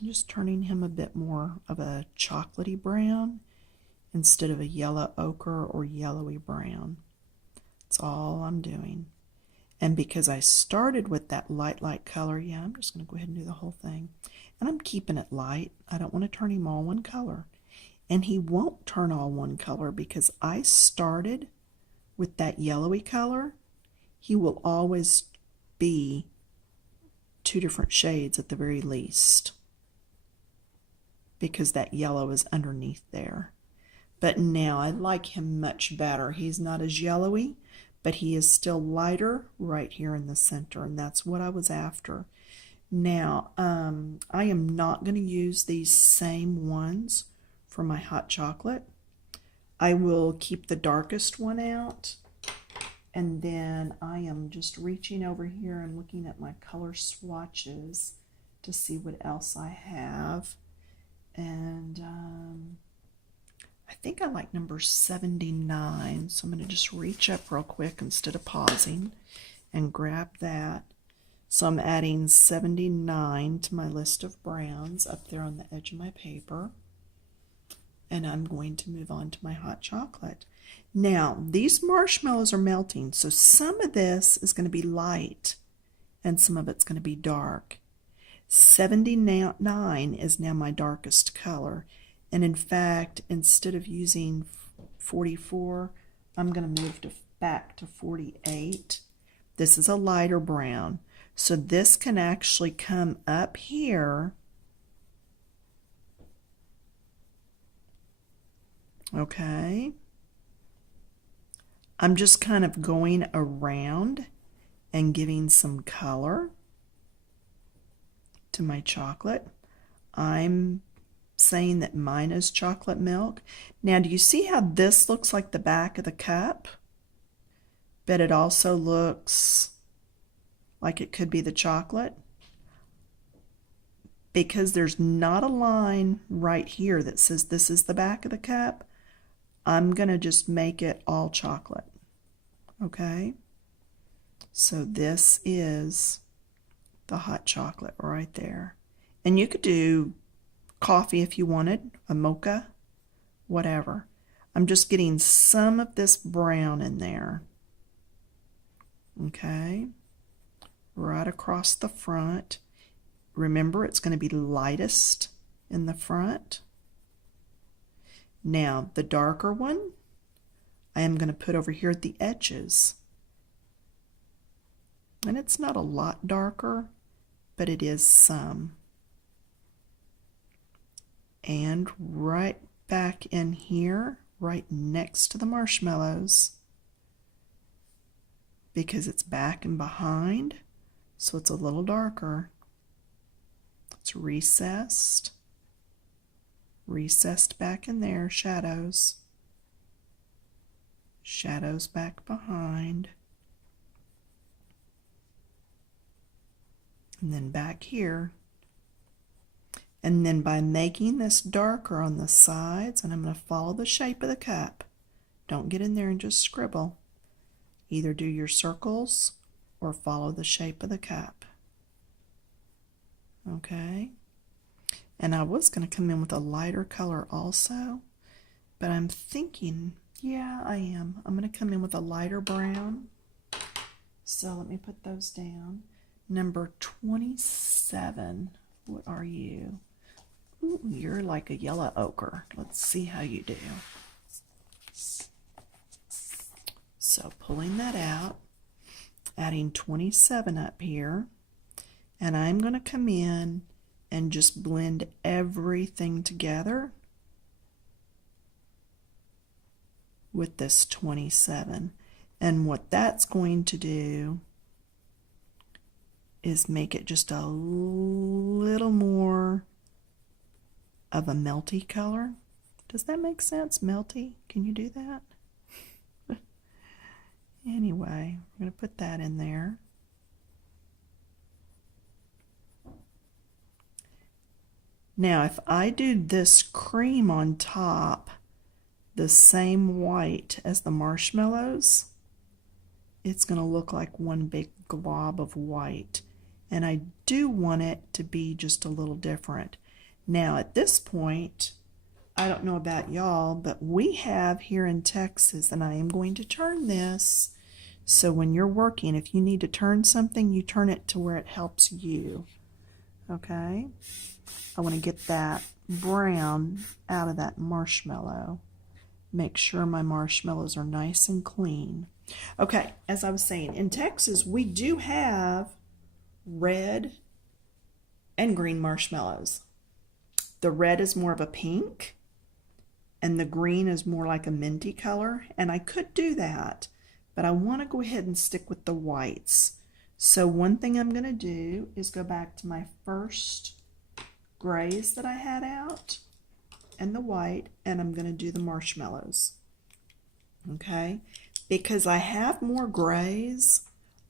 I'm just turning him a bit more of a chocolatey brown instead of a yellow ochre or yellowy brown. That's all I'm doing. And because I started with that light color, yeah, I'm just going to go ahead and do the whole thing. And I'm keeping it light. I don't want to turn him all one color. And he won't turn all one color because I started with that yellowy color. He will always be two different shades at the very least, because that yellow is underneath there. But now I like him much better. He's not as yellowy, but he is still lighter right here in the center, and that's what I was after. Now, I am not going to use these same ones for my hot chocolate. I will keep the darkest one out, and then I am just reaching over here and looking at my color swatches to see what else I have. And I think I like number 79, so I'm going to just reach up real quick instead of pausing and grab that. So I'm adding 79 to my list of browns up there on the edge of my paper. And I'm going to move on to my hot chocolate. Now, these marshmallows are melting, so some of this is going to be light and some of it's going to be dark. 79 is now my darkest color. And in fact, instead of using 44, I'm going to move back to 48. This is a lighter brown. So this can actually come up here. Okay. I'm just kind of going around and giving some color to my chocolate. I'm saying that mine is chocolate milk. Now, do you see how this looks like the back of the cup? But it also looks like it could be the chocolate. Because there's not a line right here that says this is the back of the cup, I'm going to just make it all chocolate. Okay? So this is the hot chocolate right there. And you could do coffee if you wanted, a mocha, whatever. I'm just getting some of this brown in there. Okay? Right across the front. Remember, it's going to be lightest in the front. Now, the darker one, I am going to put over here at the edges. And it's not a lot darker, but it is some. And right back in here, right next to the marshmallows, because it's back and behind, so it's a little darker. It's recessed back in there, shadows back behind, and then back here. And then by making this darker on the sides, and I'm going to follow the shape of the cup, don't get in there and just scribble. Either do your circles or follow the shape of the cup. Okay? And I was going to come in with a lighter color also, but I'm thinking, yeah, I am. I'm going to come in with a lighter brown. So let me put those down. Number 27, what are you? Ooh, you're like a yellow ochre. Let's see how you do. So pulling that out, adding 27 up here, and I'm going to come in and just blend everything together with this 27. And what that's going to do is make it just a little more of a melty color. Does that make sense? Melty? Can you do that? Anyway, we're going to put that in there. Now, if I do this cream on top, the same white as the marshmallows, it's going to look like one big glob of white. And I do want it to be just a little different. Now at this point, I don't know about y'all, but we have here in Texas, and I am going to turn this, so when you're working, if you need to turn something, you turn it to where it helps you. Okay? I want to get that brown out of that marshmallow. Make sure my marshmallows are nice and clean. Okay, as I was saying, in Texas, we do have red and green marshmallows. The red is more of a pink, and the green is more like a minty color, and I could do that, but I want to go ahead and stick with the whites. So one thing I'm going to do is go back to my first grays that I had out and the white, and I'm going to do the marshmallows. Okay, because I have more grays,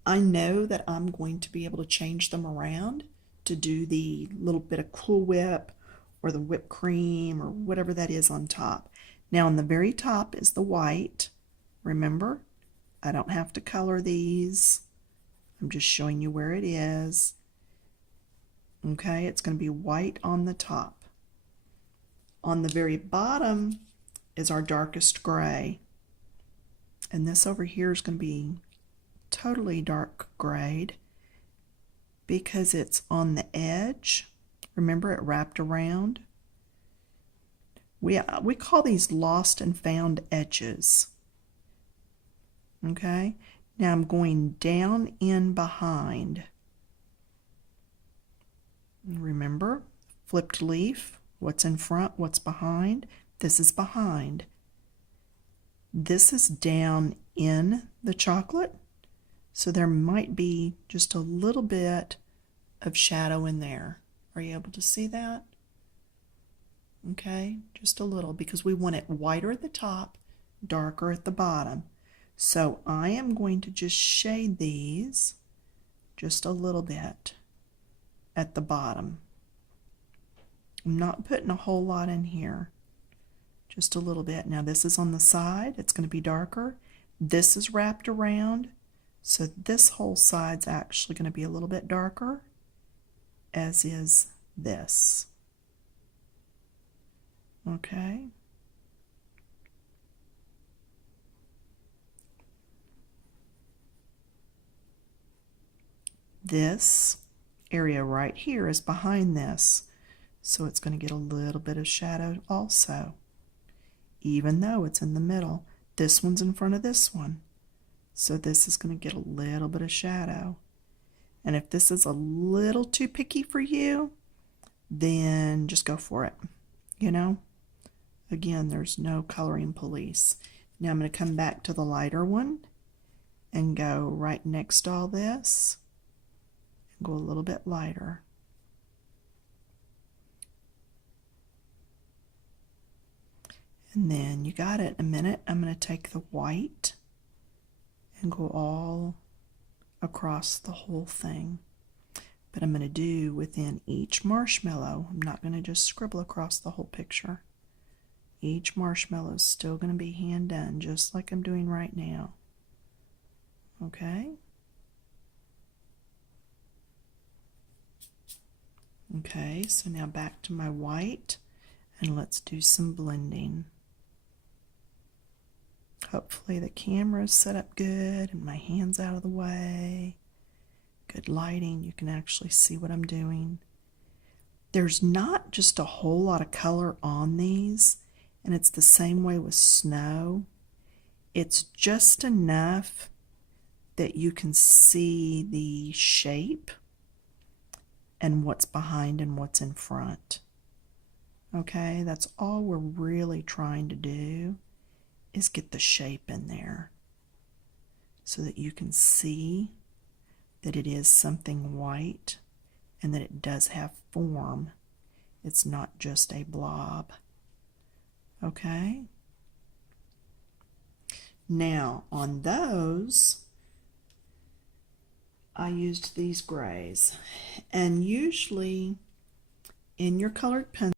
I know that I'm going to be able to change them around to do the little bit of Cool Whip or the whipped cream or whatever that is on top. Now on the very top is the white. Remember, I don't have to color these. I'm just showing you where it is. Okay, it's going to be white on the top. On the very bottom is our darkest gray. And this over here is going to be totally dark grayed because it's on the edge. Remember, it wrapped around. We call these lost and found edges. Okay, now I'm going down in behind. Remember, flipped leaf, what's in front, what's behind. This is behind. This is down in the chocolate, so there might be just a little bit of shadow in there. Are you able to see that? Okay, just a little, because we want it whiter at the top, darker at the bottom. So I am going to just shade these just a little bit at the bottom. I'm not putting a whole lot in here, just a little bit. Now this is on the side, it's going to be darker. This is wrapped around, so this whole side's actually going to be a little bit darker, as is this. Okay. This area right here is behind this, so it's going to get a little bit of shadow also, even though it's in the middle. This one's in front of this one, so this is going to get a little bit of shadow. And if this is a little too picky for you, then just go for it. You know, again, there's no coloring police. Now I'm going to come back to the lighter one and go right next to all this. Go a little bit lighter. And then you got it. In a minute, I'm going to take the white and go all across the whole thing. But I'm going to do within each marshmallow. I'm not going to just scribble across the whole picture. Each marshmallow is still going to be hand done, just like I'm doing right now. Okay? Okay, so now back to my white, and let's do some blending. Hopefully the camera is set up good and my hand's out of the way. Good lighting, you can actually see what I'm doing. There's not just a whole lot of color on these, and it's the same way with snow. It's just enough that you can see the shape and what's behind and what's in front. Okay, that's all we're really trying to do, is get the shape in there so that you can see that it is something white and that it does have form. It's not just a blob. Okay? Now, on those, I used these grays. And usually in your colored pencil,